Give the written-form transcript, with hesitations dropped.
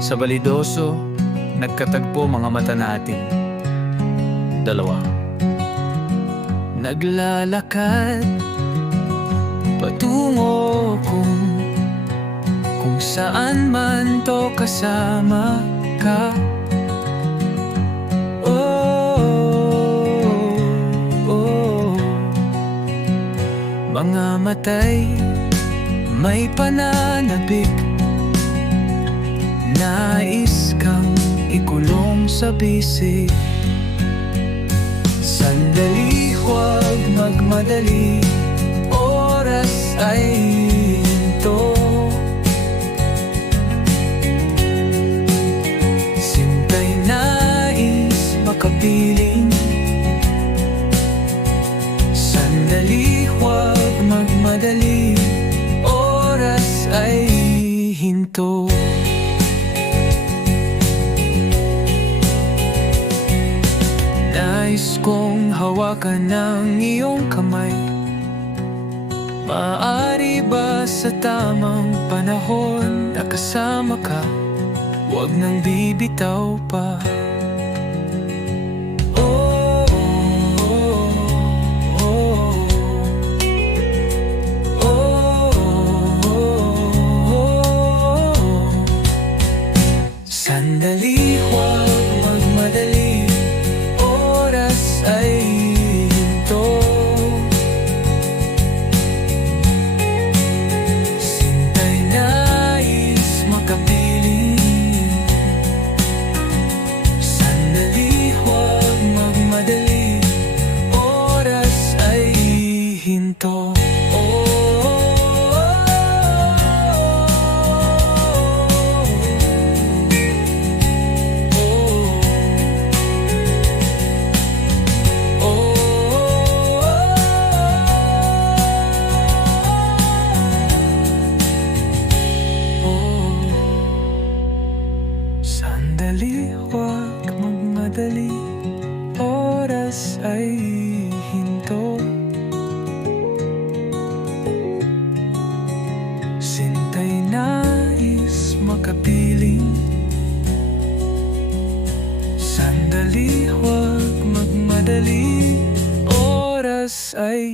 Sa balidoso, nagkatagpo mga mata natin. Dalawa. Naglalakad patungo kung saan man to kasama ka. Mga matay may pananabik, nais kang ikulong sa bisig. Sandali, huwag magmadali, oras ay hinto. Sintay, nais makapiling. Sandali, huwag magmadali, oras ay hinto. Nais kong hawakan ng iyong kamay. Maaari ba sa tamang panahon na kasama ka, huwag nang bibitaw pa. Sandali, huwag magmadali, oras ay hinto. Sintay, nais makapiling. Sandali, huwag magmadali, oras ay hinto. Sandali, huwag magmadali, oras ay hinto. Sintay, nais makapiling. Sandali, huwag magmadali, oras ay